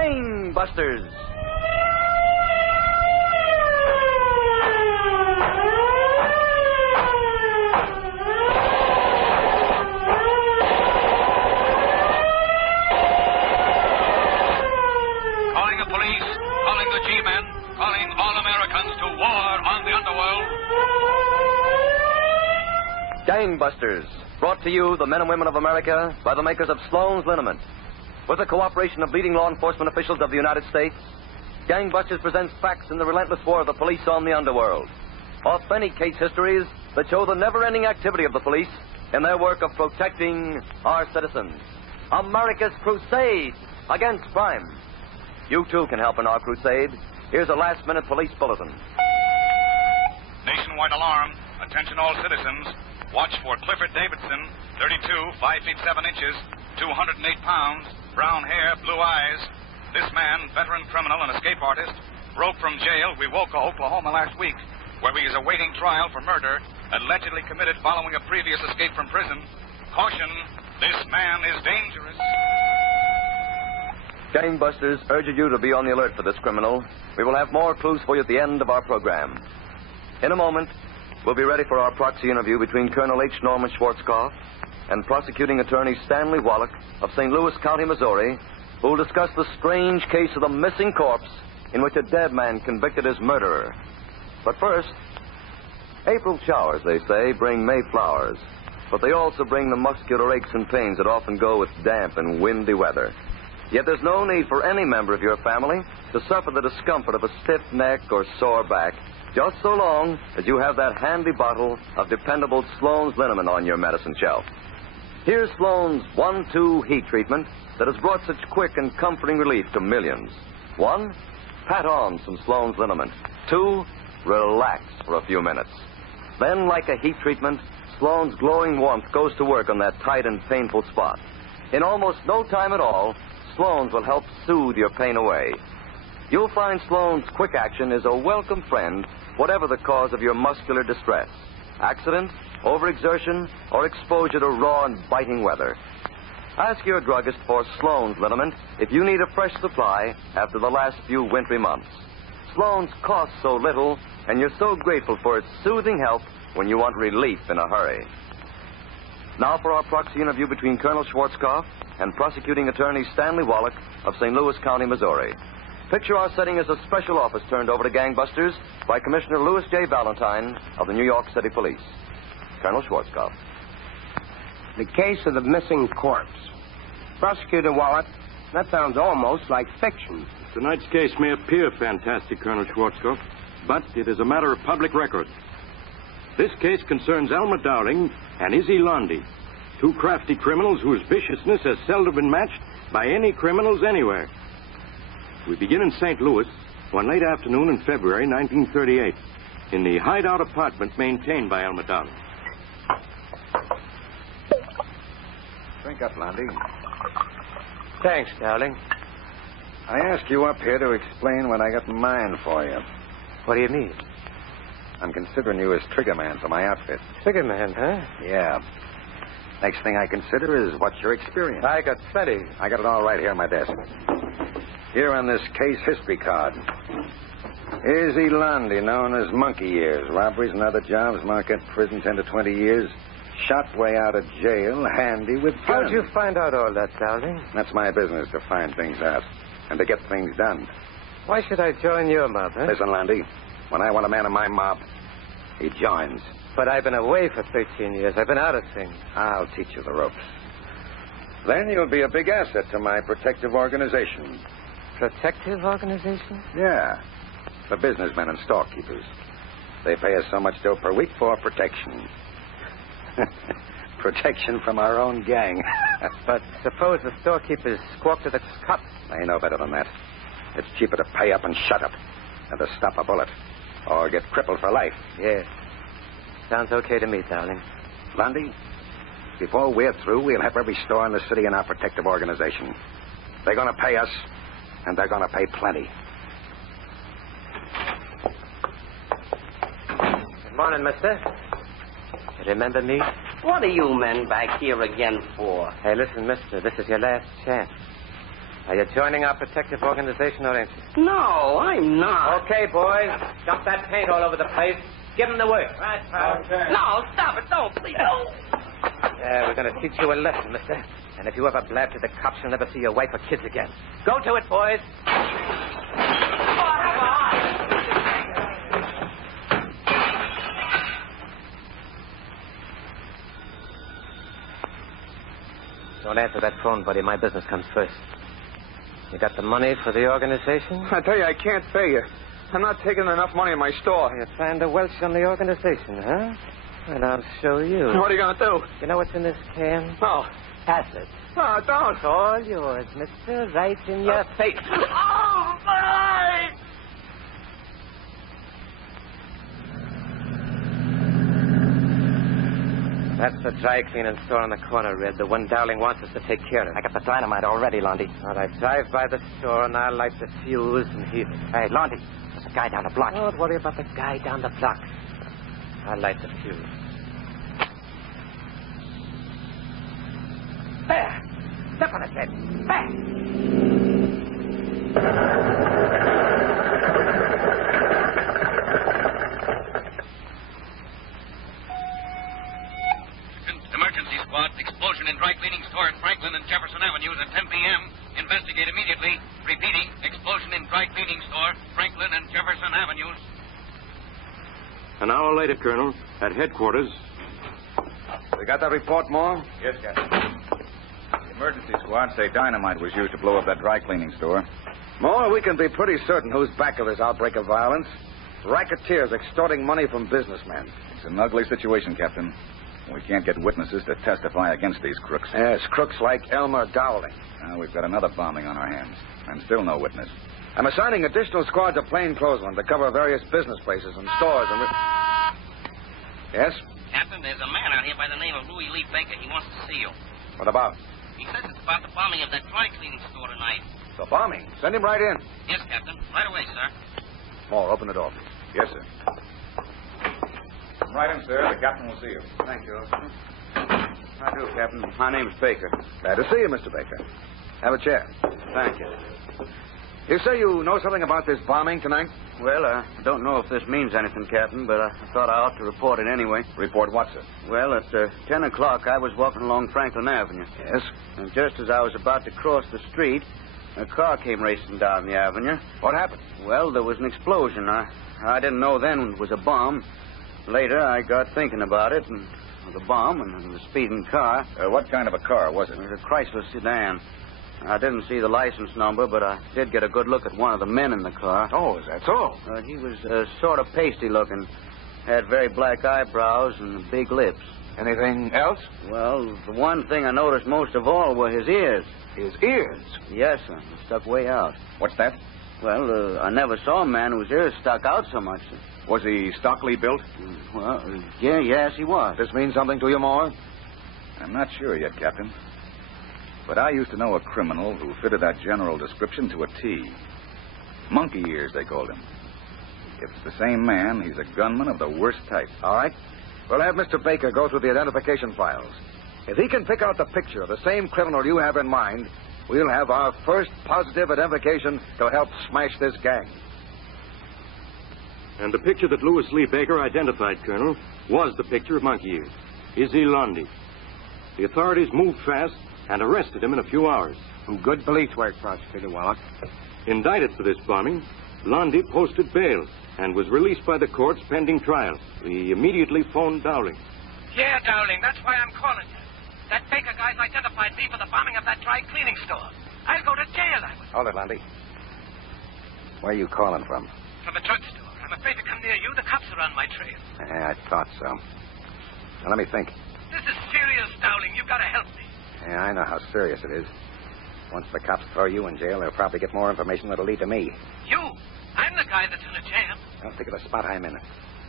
Gangbusters. Calling the police, calling the G-men, calling all Americans to war on the underworld. Gangbusters, brought to you, the men and women of America, by the makers of Sloan's liniment. With the cooperation of leading law enforcement officials of the United States, Gangbusters presents facts in the relentless war of the police on the underworld. Authentic case histories that show the never-ending activity of the police in their work of protecting our citizens. America's crusade against crime. You, too, can help in our crusade. Here's a last-minute police bulletin. Nationwide alarm. Attention all citizens. Watch for Clifford Davidson, 32, 5 feet 7 inches, 208 pounds, brown hair, blue eyes. This man, veteran criminal and escape artist, broke from jail, Wewoka, Oklahoma last week, where he is awaiting trial for murder, allegedly committed following a previous escape from prison. Caution, this man is dangerous. Gangbusters urges you to be on the alert for this criminal. We will have more clues for you at the end of our program. In a moment, we'll be ready for our proxy interview between Colonel H. Norman Schwarzkopf and prosecuting attorney Stanley Wallach of St. Louis County, Missouri, who will discuss the strange case of the missing corpse in which a dead man convicted as murderer. But first, April showers, they say, bring May flowers, but they also bring the muscular aches and pains that often go with damp and windy weather. Yet there's no need for any member of your family to suffer the discomfort of a stiff neck or sore back, just so long as you have that handy bottle of dependable Sloan's liniment on your medicine shelf. Here's Sloan's 1-2 heat treatment that has brought such quick and comforting relief to millions. 1, pat on some Sloan's liniment. 2, relax for a few minutes. Then, like a heat treatment, Sloan's glowing warmth goes to work on that tight and painful spot. In almost no time at all, Sloan's will help soothe your pain away. You'll find Sloan's quick action is a welcome friend, whatever the cause of your muscular distress. Accident, overexertion, or exposure to raw and biting weather. Ask your druggist for Sloan's liniment if you need a fresh supply after the last few wintry months. Sloan's costs so little, and you're so grateful for its soothing help when you want relief in a hurry. Now for our proxy interview between Colonel Schwarzkopf and prosecuting attorney Stanley Wallach of St. Louis County, Missouri. Picture our setting as a special office turned over to gangbusters by Commissioner Louis J. Valentine of the New York City Police. Colonel Schwarzkopf. The case of the missing corpse. Prosecutor Wallach, that sounds almost like fiction. Tonight's case may appear fantastic, Colonel Schwarzkopf, but it is a matter of public record. This case concerns Elmer Dowling and Izzy Lundy, two crafty criminals whose viciousness has seldom been matched by any criminals anywhere. We begin in St. Louis one late afternoon in February 1938 in the hideout apartment maintained by Elmer Dowling. Drink up, Lundy. Thanks, Dowling. I asked you up here to explain what I got in mind for you. What do you mean? I'm considering you as trigger man for my outfit. Trigger man, huh? Yeah. Next thing I consider is what's your experience. I got plenty. I got it all right here on my desk. Here on this case history card. Izzy Lundy, known as Monkey Years. Robberies and other jobs, Marquette prison 10 to 20 years. Shot way out of jail, handy with guns. How'd you find out all that, Dowling? That's my business, to find things out and to get things done. Why should I join your mob, huh? Listen, Lundy, when I want a man in my mob, he joins. But I've been away for 13 years. I've been out of things. I'll teach you the ropes. Then you'll be a big asset to my protective organization. Protective organization? Yeah. The businessmen and storekeepers. They pay us so much dough per week for protection. Protection from our own gang. But suppose the storekeepers squawk to the cops. They know better than that. It's cheaper to pay up and shut up than to stop a bullet or get crippled for life. Yes. Sounds okay to me, Dowling. Lundy, before we're through, we'll have every store in the city in our protective organization. They're going to pay us, and they're going to pay plenty. Good morning, mister. You remember me? What are you men back here again for? Hey, listen, mister, this is your last chance. Are you joining our protective organization or ain't you? No, I'm not. Okay, boys. Dump that paint all over the place. Give them the work. Right, okay. No, stop it. Don't, please. No. Yeah, we're going to teach you a lesson, mister. And if you ever blab to the cops, you'll never see your wife or kids again. Go to it, boys. Don't answer that phone, buddy. My business comes first. You got the money for the organization? I tell you, I can't pay you. I'm not taking enough money in my store. You're trying to welch on the organization, huh? Well, I'll show you. What are you going to do? You know what's in this can? Oh. Acid. Oh, don't. It's all yours, mister. Right in your face. Oh, my! That's the dry cleaning store on the corner, Red. The one Dowling wants us to take care of. I got the dynamite already, Lundy. All right, drive by the store and I'll light the fuse and heat it. Hey, Lundy, there's a guy down the block. Don't worry about the guy down the block. I'll light the fuse. There! Step on it, Red. Emergency squad, explosion in dry cleaning store at Franklin and Jefferson Avenues at 10 p.m. Investigate immediately. Repeating, explosion in dry cleaning store, Franklin and Jefferson Avenues. An hour later, Colonel, at headquarters. We got that report, Moore? Yes, Captain. The emergency squad say dynamite was used to blow up that dry cleaning store. Moore, we can be pretty certain who's back of this outbreak of violence. Racketeers extorting money from businessmen. It's an ugly situation, Captain. We can't get witnesses to testify against these crooks. Yes, crooks like Elmer Dowling. Now we've got another bombing on our hands, and still no witness. I'm assigning additional squads of plainclothesmen to cover various business places and stores and... Yes? Captain, there's a man out here by the name of Louis Lee Baker. He wants to see you. What about? He says it's about the bombing of that dry cleaning store tonight. The bombing? Send him right in. Yes, Captain. Right away, sir. Moore, open the door, please. Yes, sir. Right in, sir. The captain will see you. Thank you. How do, Captain? My name's Baker. Glad to see you, Mr. Baker. Have a chair. Thank you. You say you know something about this bombing tonight? Well, I don't know if this means anything, Captain, but I thought I ought to report it anyway. Report what, sir? Well, at 10 o'clock, I was walking along Franklin Avenue. Yes. And just as I was about to cross the street, a car came racing down the avenue. What happened? Well, there was an explosion. I didn't know then it was a bomb. Later, I got thinking about it, and the bomb and the speeding car. What kind of a car was it? It was a Chrysler sedan. I didn't see the license number, but I did get a good look at one of the men in the car. Oh, is that so? He was sort of pasty looking, had very black eyebrows and big lips. Anything else? Well, the one thing I noticed most of all were his ears. His ears? Yes, sir. They stuck way out. What's that? Well, I never saw a man whose ears stuck out so much, sir. Was he stockily built? Well, yes, he was. This means something to you, Moore? I'm not sure yet, Captain. But I used to know a criminal who fitted that general description to a T. Monkey ears, they called him. If it's the same man, he's a gunman of the worst type. All right. We'll have Mr. Baker go through the identification files. If he can pick out the picture of the same criminal you have in mind, we'll have our first positive identification to help smash this gang. And the picture that Louis Lee Baker identified, Colonel, was the picture of Monkey Ears. Izzy Lundy. The authorities moved fast and arrested him in a few hours. Good police work, Prosecutor Wallach. Indicted for this bombing, Lundy posted bail and was released by the courts pending trial. He immediately phoned Dowling. Yeah, Dowling, that's why I'm calling you. That Baker guy's identified me for the bombing of that dry cleaning store. I'll go to jail, I will. Hold it, Lundy. Where are you calling from? From a drugstore. I'm afraid to come near you. The cops are on my trail. Yeah, I thought so. Now, let me think. This is serious, Dowling. You've got to help me. Yeah, I know how serious it is. Once the cops throw you in jail, they'll probably get more information that'll lead to me. You? I'm the guy that's in a jam. I'll think of the spot I'm in.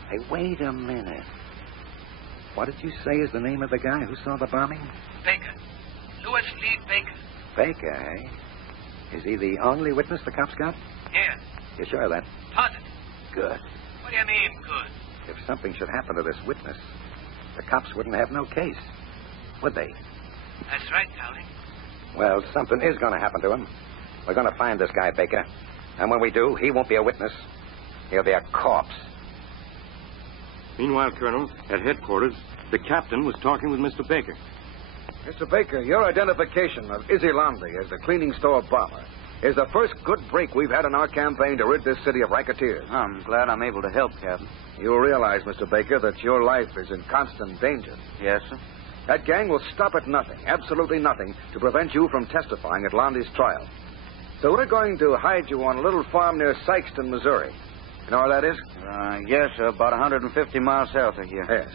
Hey, wait a minute. What did you say is the name of the guy who saw the bombing? Baker. Louis Lee Baker. Baker, eh? Is he the only witness the cops got? Yeah. You sure of that? Positive. Good. What do you mean, good? If something should happen to this witness, the cops wouldn't have no case, would they? That's right, Dowling. Well, something is going to happen to him. We're going to find this guy, Baker. And when we do, he won't be a witness. He'll be a corpse. Meanwhile, Colonel, at headquarters, the captain was talking with Mr. Baker. Mr. Baker, your identification of Izzy Landy as the cleaning store bomber is the first good break we've had in our campaign to rid this city of racketeers. I'm glad I'm able to help, Captain. You realize, Mr. Baker, that your life is in constant danger. Yes, sir. That gang will stop at nothing, absolutely nothing, to prevent you from testifying at Landy's trial. So we're going to hide you on a little farm near Sykeston, Missouri. You know where that is? Yes, sir. About 150 miles south of here. Yes.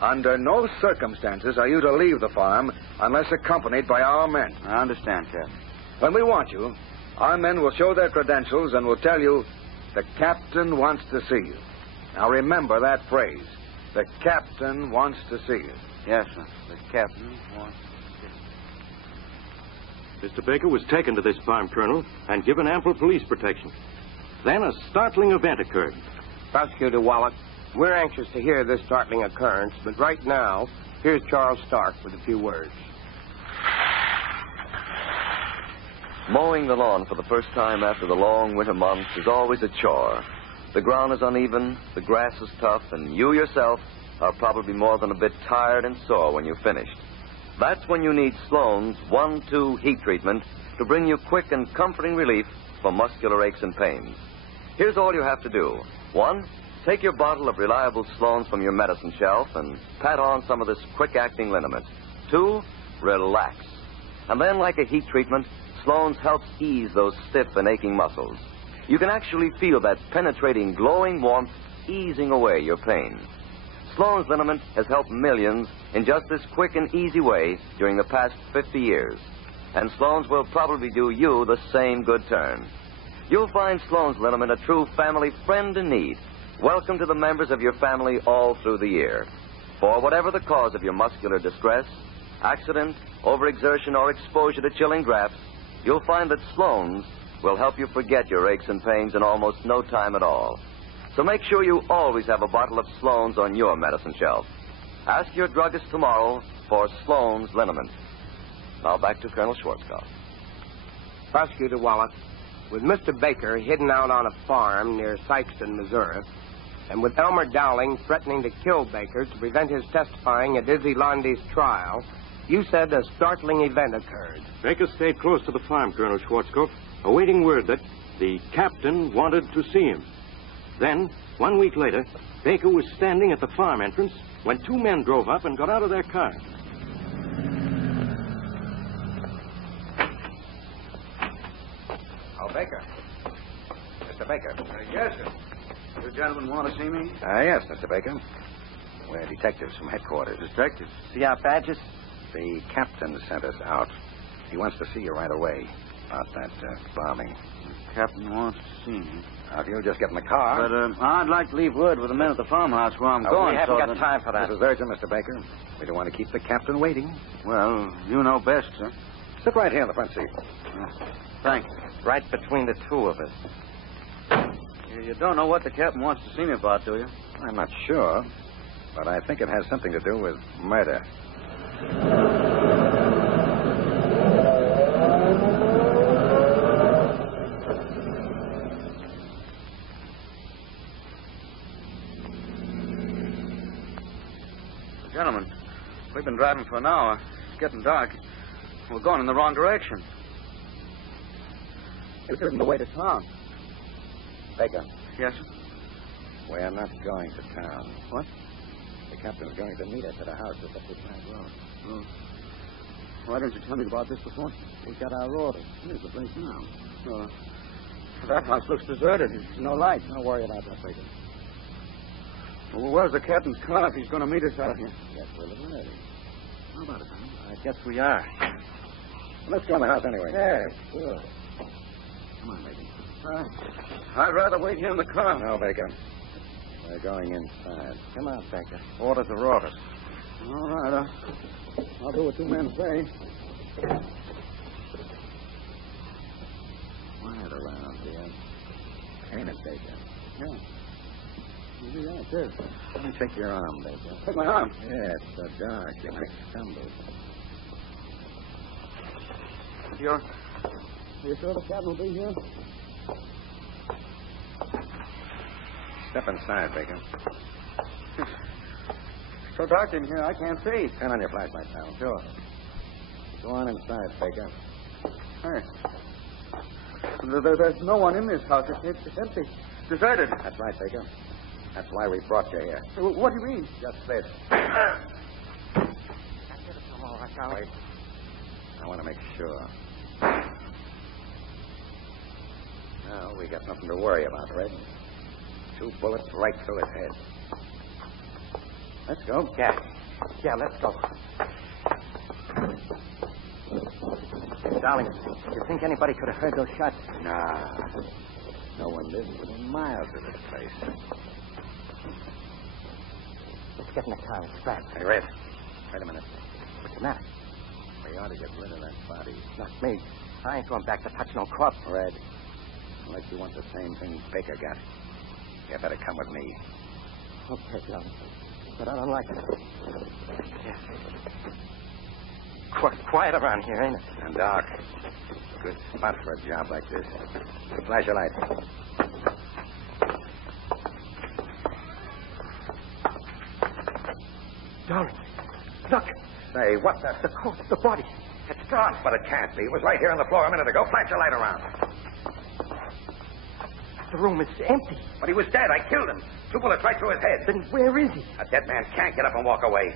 Under no circumstances are you to leave the farm unless accompanied by our men. I understand, Captain. When we want you, our men will show their credentials and will tell you the captain wants to see you. Now remember that phrase. The captain wants to see you. Yes, sir. The captain wants to see Mr. Baker was taken to this farm, Colonel, and given ample police protection. Then a startling event occurred. Prosecutor Wallet, we're anxious to hear this startling occurrence, but right now, here's Charles Stark with a few words. Mowing the lawn for the first time after the long winter months is always a chore. The ground is uneven, the grass is tough, and you yourself are probably more than a bit tired and sore when you've finished. That's when you need Sloan's 1-2 heat treatment to bring you quick and comforting relief for muscular aches and pains. Here's all you have to do. 1, take your bottle of reliable Sloan's from your medicine shelf and pat on some of this quick-acting liniment. 2, relax. And then, like a heat treatment, Sloan's helps ease those stiff and aching muscles. You can actually feel that penetrating, glowing warmth easing away your pain. Sloan's liniment has helped millions in just this quick and easy way during the past 50 years. And Sloan's will probably do you the same good turn. You'll find Sloan's liniment a true family friend in need. Welcome to the members of your family all through the year. For whatever the cause of your muscular distress, accident, overexertion, or exposure to chilling drafts, you'll find that Sloan's will help you forget your aches and pains in almost no time at all. So make sure you always have a bottle of Sloan's on your medicine shelf. Ask your druggist tomorrow for Sloan's liniment. Now back to Colonel Schwarzkopf. Prosecutor Wallet, with Mr. Baker hidden out on a farm near Sykeston, Missouri, and with Elmer Dowling threatening to kill Baker to prevent his testifying at Izzy Landy's trial, you said a startling event occurred. Baker stayed close to the farm, Colonel Schwarzkopf, awaiting word that the captain wanted to see him. Then, 1 week later, Baker was standing at the farm entrance when 2 men drove up and got out of their car. Oh, Baker. Mr. Baker. Yes, sir. You gentlemen want to see me? Yes, Mr. Baker. We're detectives from headquarters. Detectives. See our badges? The captain sent us out. He wants to see you right away about that bombing. The captain wants to see me. Now, if you'll just get in the car. But I'd like to leave word with the men at the farmhouse where I'm going. We haven't so got time for that. This is urgent, Mr. Baker. We don't want to keep the captain waiting. Well, you know best, sir. Sit right here in the front seat. Thanks. Right between the two of us. You don't know what the captain wants to see me about, do you? I'm not sure, but I think it has something to do with murder. Gentlemen, we've been driving for an hour. It's getting dark. We're going in the wrong direction. This isn't the way to town. Baker. Yes, sir? We're not going to town. What? The captain's going to meet us at a house that's up this side road. Oh. Why didn't you tell me about this before? We got our orders. Here's the place now. Oh. That house looks deserted. There's no light. Don't worry about that, Baker. Well, where's the captain's car if he's going to meet us out here? Yes, we're a little early. How about it, Tom? I guess we are. Well, let's go in the house anyway. Yes, sure. Come on, Baker. I'd rather wait here in the car. No, Baker. We're going inside. Come on, Baker. Orders are orders. All right. I'll do what 2 men say. Quiet around here. Ain't it, Baker? Yeah. Yeah, it is. Let me take your arm, Baker. Take my arm? Yeah, it's so dark. You might stumble. You sure the captain will be here? Step inside, Baker. So dark in here, I can't see. Turn on your flashlight, pal. Sure. Go on inside, Baker. Hey. There's no one in this house. It's empty. Deserted. That's right, Baker. That's why we brought you here. What do you mean? Just this. Wait. I want to make sure. Now, we got nothing to worry about, Red. 2 bullets right through his head. Let's go. Yeah, let's go. Darling, do you think anybody could have heard those shots? Nah. No one lives within miles of this place. Let's get in the car and start. Hey, Red. Wait a minute. What's the matter? We ought to get rid of that body. Not me. I ain't going back to touch no corpse. Red, unless you want the same thing Baker got, you better come with me. Okay, darling. But I don't like it. Yeah. Quiet around here, ain't it? And dark. Good spot for a job like this. Flash your light. Darling, look. Say, what the... The coat, the body. It's gone. But it can't be. It was right here on the floor a minute ago. Flash your light around. The room is empty. But he was dead. I killed him. 2 bullets right through his head. Then where is he? A dead man can't get up and walk away.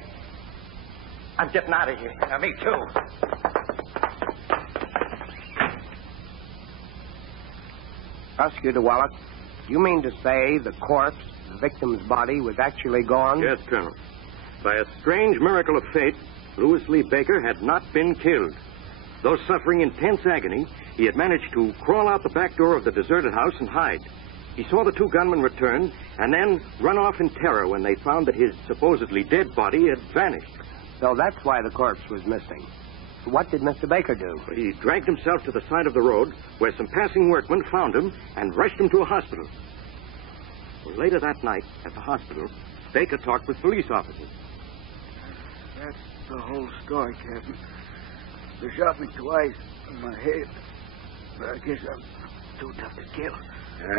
I'm getting out of here. Me too. Prosecutor Wallace, you mean to say the corpse, the victim's body, was actually gone? Yes, Colonel. By a strange miracle of fate, Louis Lee Baker had not been killed. Though suffering intense agony, he had managed to crawl out the back door of the deserted house and hide. He saw the 2 gunmen return and then run off in terror when they found that his supposedly dead body had vanished. So that's why the corpse was missing. What did Mr. Baker do? He dragged himself to the side of the road where some passing workmen found him and rushed him to a hospital. Well, later that night, at the hospital, Baker talked with police officers. That's the whole story, Captain. They shot me twice in my head. But I guess I'm too tough to kill.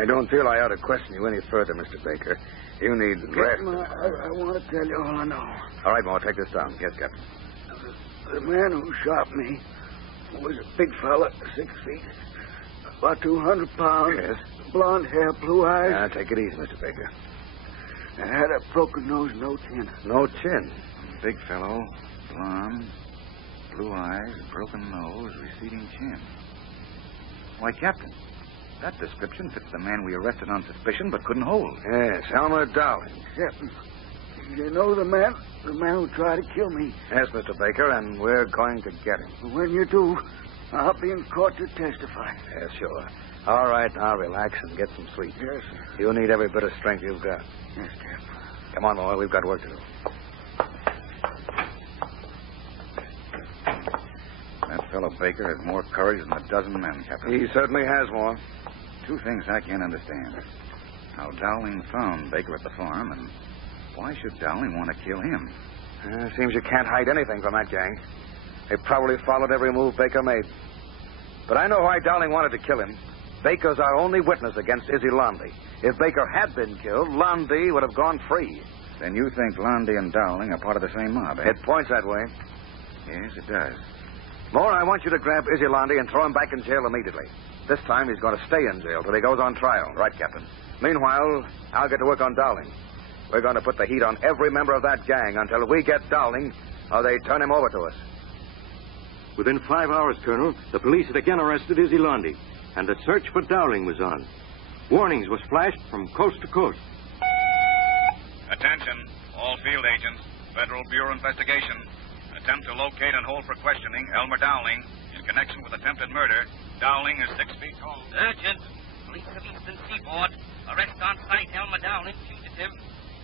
I don't feel I ought to question you any further, Mr. Baker. You need rest. Captain, I want to tell you all I know. All right, Mo, take this down. Yes, Captain. The man who shot me was a big fella, 6 feet, about 200 pounds. Yes. Blonde hair, blue eyes. Now, take it easy, Mr. Baker. I had a broken nose, no chin. No chin. Big fellow, blonde, blue eyes, broken nose, receding chin. Why, Captain, that description fits the man we arrested on suspicion but couldn't hold. Yes, Elmer Dowling. Captain, you know the man who tried to kill me. Yes, Mr. Baker, and we're going to get him. When you do, I'll be in court to testify. Yes, sure. All right, now relax and get some sleep. Yes. You'll need every bit of strength you've got. Yes, Captain. Come on, Mo, we've got work to do. That fellow Baker has more courage than a dozen men, Captain. He certainly has more. 2 things I can't understand. How Dowling found Baker at the farm, and why should Dowling want to kill him? Seems you can't hide anything from that gang. They probably followed every move Baker made. But I know why Dowling wanted to kill him. Baker's our only witness against Izzy Lundy. If Baker had been killed, Lundy would have gone free. Then you think Lundy and Dowling are part of the same mob, eh? It points that way. Yes, it does. More, I want you to grab Izzy Lundy and throw him back in jail immediately. This time he's going to stay in jail till he goes on trial. Right, Captain. Meanwhile, I'll get to work on Dowling. We're going to put the heat on every member of that gang until we get Dowling or they turn him over to us. Within 5 hours, Colonel, the police had again arrested Izzy Lundy, and a search for Dowling was on. Warnings was flashed from coast to coast. Attention, all field agents. Federal Bureau Investigation. Attempt to locate and hold for questioning Elmer Dowling in connection with attempted murder. Dowling is 6 feet tall. Urgent. Police of Eastern Seaboard. Arrest on site Elmer Dowling, fugitive.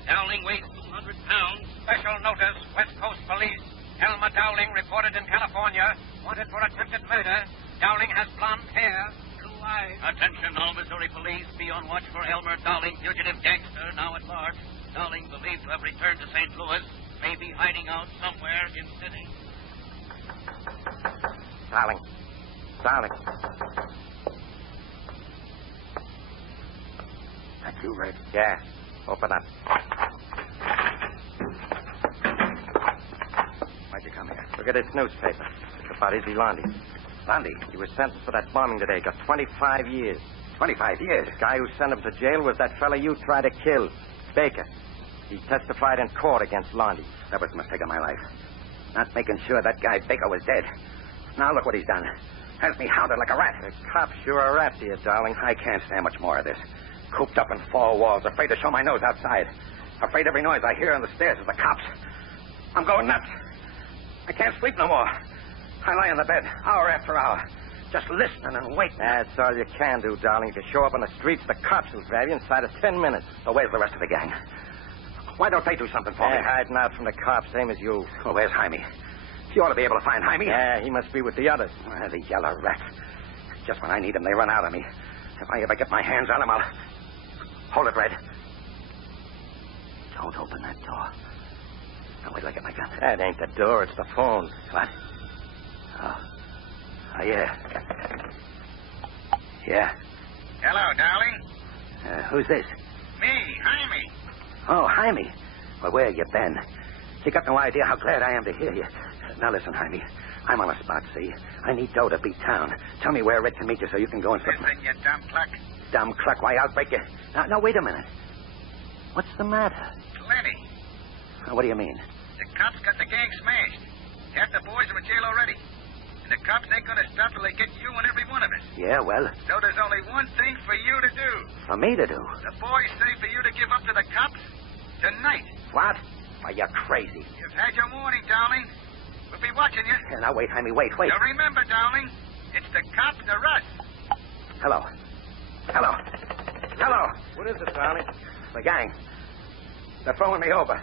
Dowling weighs 200 pounds. Special notice, West Coast Police. Elmer Dowling reported in California. Wanted for attempted murder. Dowling has blonde hair, blue eyes. Attention, all Missouri police. Be on watch for Elmer Dowling, fugitive gangster, now at large. Dowling believed to have returned to St. Louis. May be hiding out somewhere in city. Darling, Dowling. That's you, Red. Yeah. Open up. Why'd you come here? Look at this newspaper. It's about Izzy Lundy. Lundy. He was sentenced for that bombing today. Got 25 years. 25 years. The guy who sent him to jail was that fella you tried to kill, Baker. He testified in court against Lundy. That was the mistake of my life. Not making sure that guy Baker was dead. Now look what he's done. Has me hounded like a rat. The cops sure are after you, darling. I can't stand much more of this. Cooped up in four walls, afraid to show my nose outside. Afraid every noise I hear on the stairs is the cops. I'm going nuts. I can't sleep no more. I lie in the bed, hour after hour, just listening and waiting. That's all you can do, darling. If you show up on the streets, the cops will grab you inside of 10 minutes. So where's the rest of the gang? Why don't they do something for me? They're hiding out from the cops, same as you. Well, where's Jaime? You ought to be able to find Jaime. Yeah, he must be with the others. The yellow rat. Just when I need him, they run out on me. If I ever get my hands on him, I'll... Hold it, Red. Don't open that door. Now, wait till I get my gun. That ain't the door, it's the phone. What? Oh, yeah. Yeah. Hello, darling. Who's this? Me, Jaime. Oh, Jaime. Well, where you been? You got no idea how glad I am to hear you. Now, listen, Jaime. I'm on a spot, see? I need dough to beat town. Tell me where Red can meet you so you can go and... Listen, you dumb cluck. Dumb cluck? Why, I'll break you. Now, wait a minute. What's the matter? Plenty. What do you mean? The cops got the gang smashed. Half the boys are in jail already. And the cops ain't going to stop till they get you and every one of us. Yeah, well... So there's only one thing for you to do. For me to do? The boys say for you to give up to the cops tonight. What? Why, you're crazy. You've had your warning, darling. We'll be watching you. Now, wait, Jaime, wait. Now, remember, darling, it's the cops or us. Hello. What is it, darling? The gang. They're throwing me over.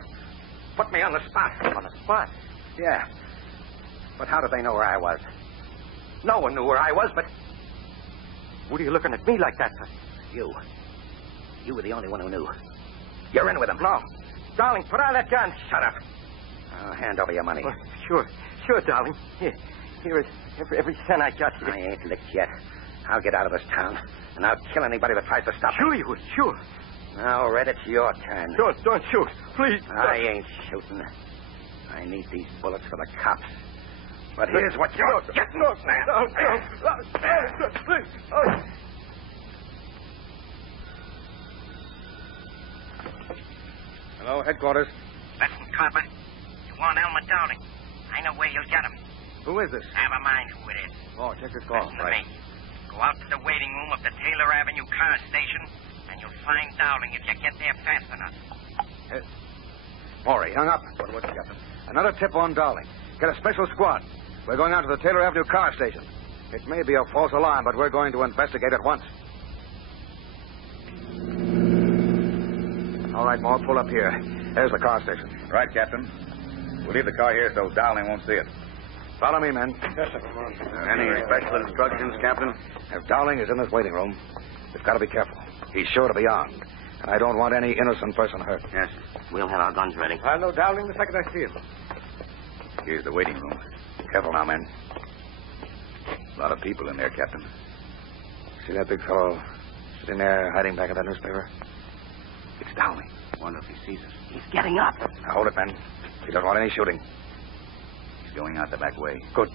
Put me on the spot. On the spot? Yeah. But how did they know where I was? No one knew where I was, but... What are you looking at me like that for? You. You were the only one who knew. You're in with them. No. Darling, put on that gun. Shut up. Hand over your money. Well, sure, darling. Here is every cent I got. I ain't licked yet. I'll get out of this town, and I'll kill anybody that tries to stop Sure me. you would, sure. Now, Red, it's your turn. Don't shoot. Please. I ain't shooting. I need these bullets for the cops. But here's what you're getting, man. No, please. Hello, headquarters. Listen, Cartman. You want Elmer Dowling. I know where you'll get him. Who is this? Never mind who it is. Oh, check this call. Listen to me. Go out to the waiting room of the Taylor Avenue car station, and you'll find Dowling if you get there fast enough. Maury, hung up. What was it, Captain? Another tip on Dowling. Get a special squad. We're going out to the Taylor Avenue car station. It may be a false alarm, but we're going to investigate at once. All right, Moore, pull up here. There's the car station. Right, Captain. We'll leave the car here so Dowling won't see it. Follow me, men. Yes, sir. Come on. Any special instructions, Captain? If Dowling is in this waiting room, we've got to be careful. He's sure to be armed. And I don't want any innocent person hurt. Yes. We'll have our guns ready. I'll know Dowling the second I see him. Here's the waiting room. Careful now, men. A lot of people in there, Captain. See that big fellow sitting there hiding back of that newspaper? It's Dowling. Wonder if he sees us. He's getting up. Now, hold it, men. He doesn't want any shooting. He's going out the back way. Good.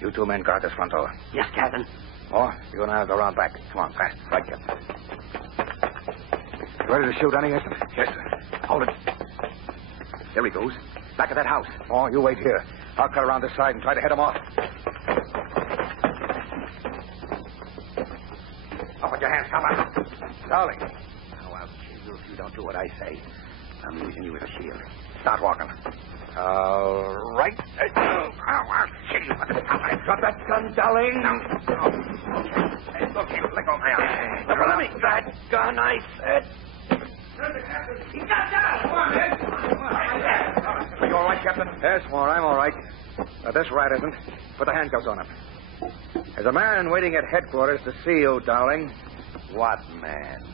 You two men guard this front door. Yes, Captain. Moore, you and I'll go around back. Come on, fast. Right, Captain. You ready to shoot any instant? Yes, sir. Hold it. There he goes. Back of that house. Oh, you wait here. I'll cut around this side and try to head him off. Up with your hands, come on. Darling. Oh, I'll kill you if you don't do what I say. I'm using you as a shield. Start walking. All right. I'll kill you for the top. Drop that gun, darling. No. Okay. Look here. Let go of my arm. Let me. That gun, I said. He got down. Come on, man. Are you all right, Captain? Yes, Moore, I'm all right. This rat isn't. Put the handcuffs on him. There's a man waiting at headquarters to see you, darling. What man?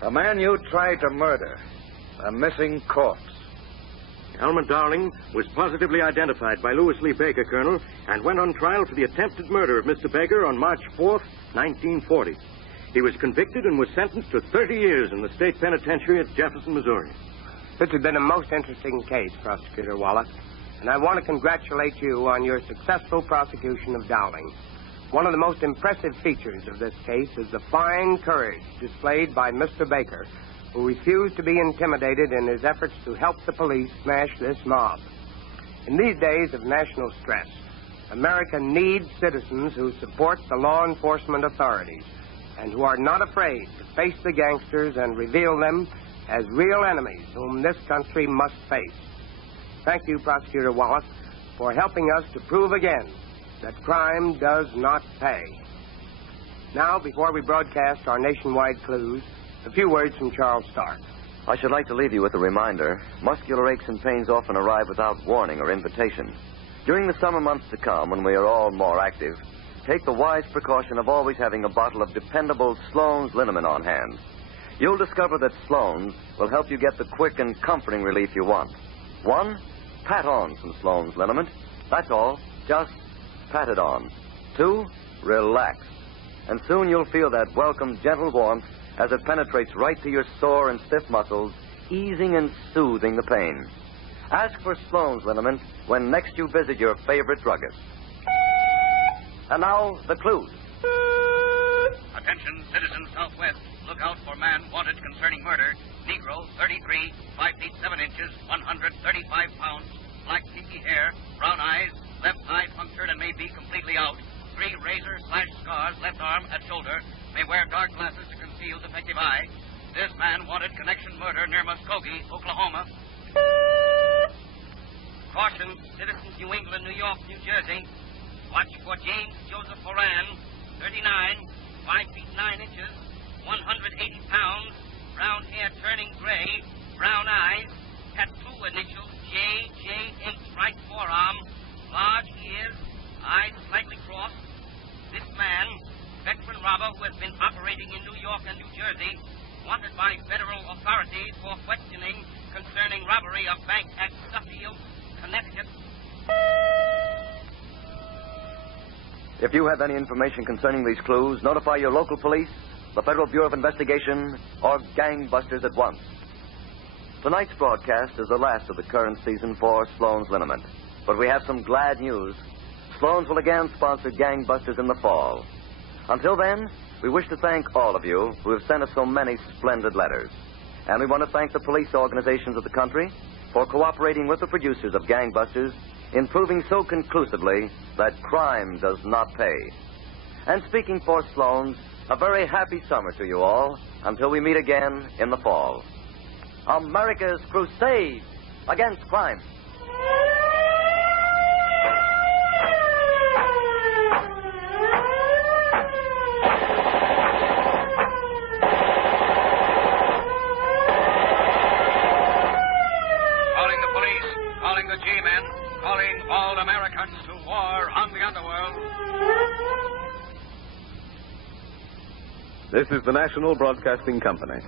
The man you tried to murder. A missing corpse. Elmer Dowling was positively identified by Louis Lee Baker, Colonel, and went on trial for the attempted murder of Mr. Baker on March 4th, 1940. He was convicted and was sentenced to 30 years in the state penitentiary at Jefferson, Missouri. This has been a most interesting case, Prosecutor Wallace, and I want to congratulate you on your successful prosecution of Dowling. One of the most impressive features of this case is the fine courage displayed by Mr. Baker, who refused to be intimidated in his efforts to help the police smash this mob. In these days of national stress, America needs citizens who support the law enforcement authorities and who are not afraid to face the gangsters and reveal them as real enemies whom this country must face. Thank you, Prosecutor Wallace, for helping us to prove again that crime does not pay. Now, before we broadcast our nationwide clues, a few words from Charles Stark. I should like to leave you with a reminder. Muscular aches and pains often arrive without warning or invitation. During the summer months to come, when we are all more active, take the wise precaution of always having a bottle of dependable Sloan's liniment on hand. You'll discover that Sloan's will help you get the quick and comforting relief you want. 1, pat on some Sloan's liniment. That's all. Just pat it on. 2, relax. And soon you'll feel that welcome, gentle warmth as it penetrates right to your sore and stiff muscles, easing and soothing the pain. Ask for Sloan's liniment when next you visit your favorite druggist. And now, the clues. Attention, citizens Southwest. Look out for man wanted concerning murder. Negro, 33, 5 feet 7 inches, 135 pounds, black kinky hair, brown eyes, left eye punctured and may be completely out, 3 razor/slash scars, left arm at shoulder, may wear dark glasses to conceal defective eye. This man wanted connection murder near Muskogee, Oklahoma. Caution, citizens New England, New York, New Jersey. Watch for James Joseph Moran, 39, 5 feet 9 inches, 180 pounds, brown hair turning gray, brown eyes, tattoo initials J.J. Ink, right forearm, large ears, eyes slightly crossed. This man, veteran robber who has been operating in New York and New Jersey, wanted by federal authorities for questioning concerning robbery of bank at Suffield, Connecticut. If you have any information concerning these clues, notify your local police, the Federal Bureau of Investigation, or gangbusters at once. Tonight's broadcast is the last of the current season for Sloan's liniment. But we have some glad news. Sloan's will again sponsor gangbusters in the fall. Until then, we wish to thank all of you who have sent us so many splendid letters. And we want to thank the police organizations of the country for cooperating with the producers of Gangbusters in proving so conclusively that crime does not pay. And speaking for Sloan's, a very happy summer to you all until we meet again in the fall. America's crusade against crime. Calling the police, calling the G-men, calling all Americans to war on the underworld. This is the National Broadcasting Company.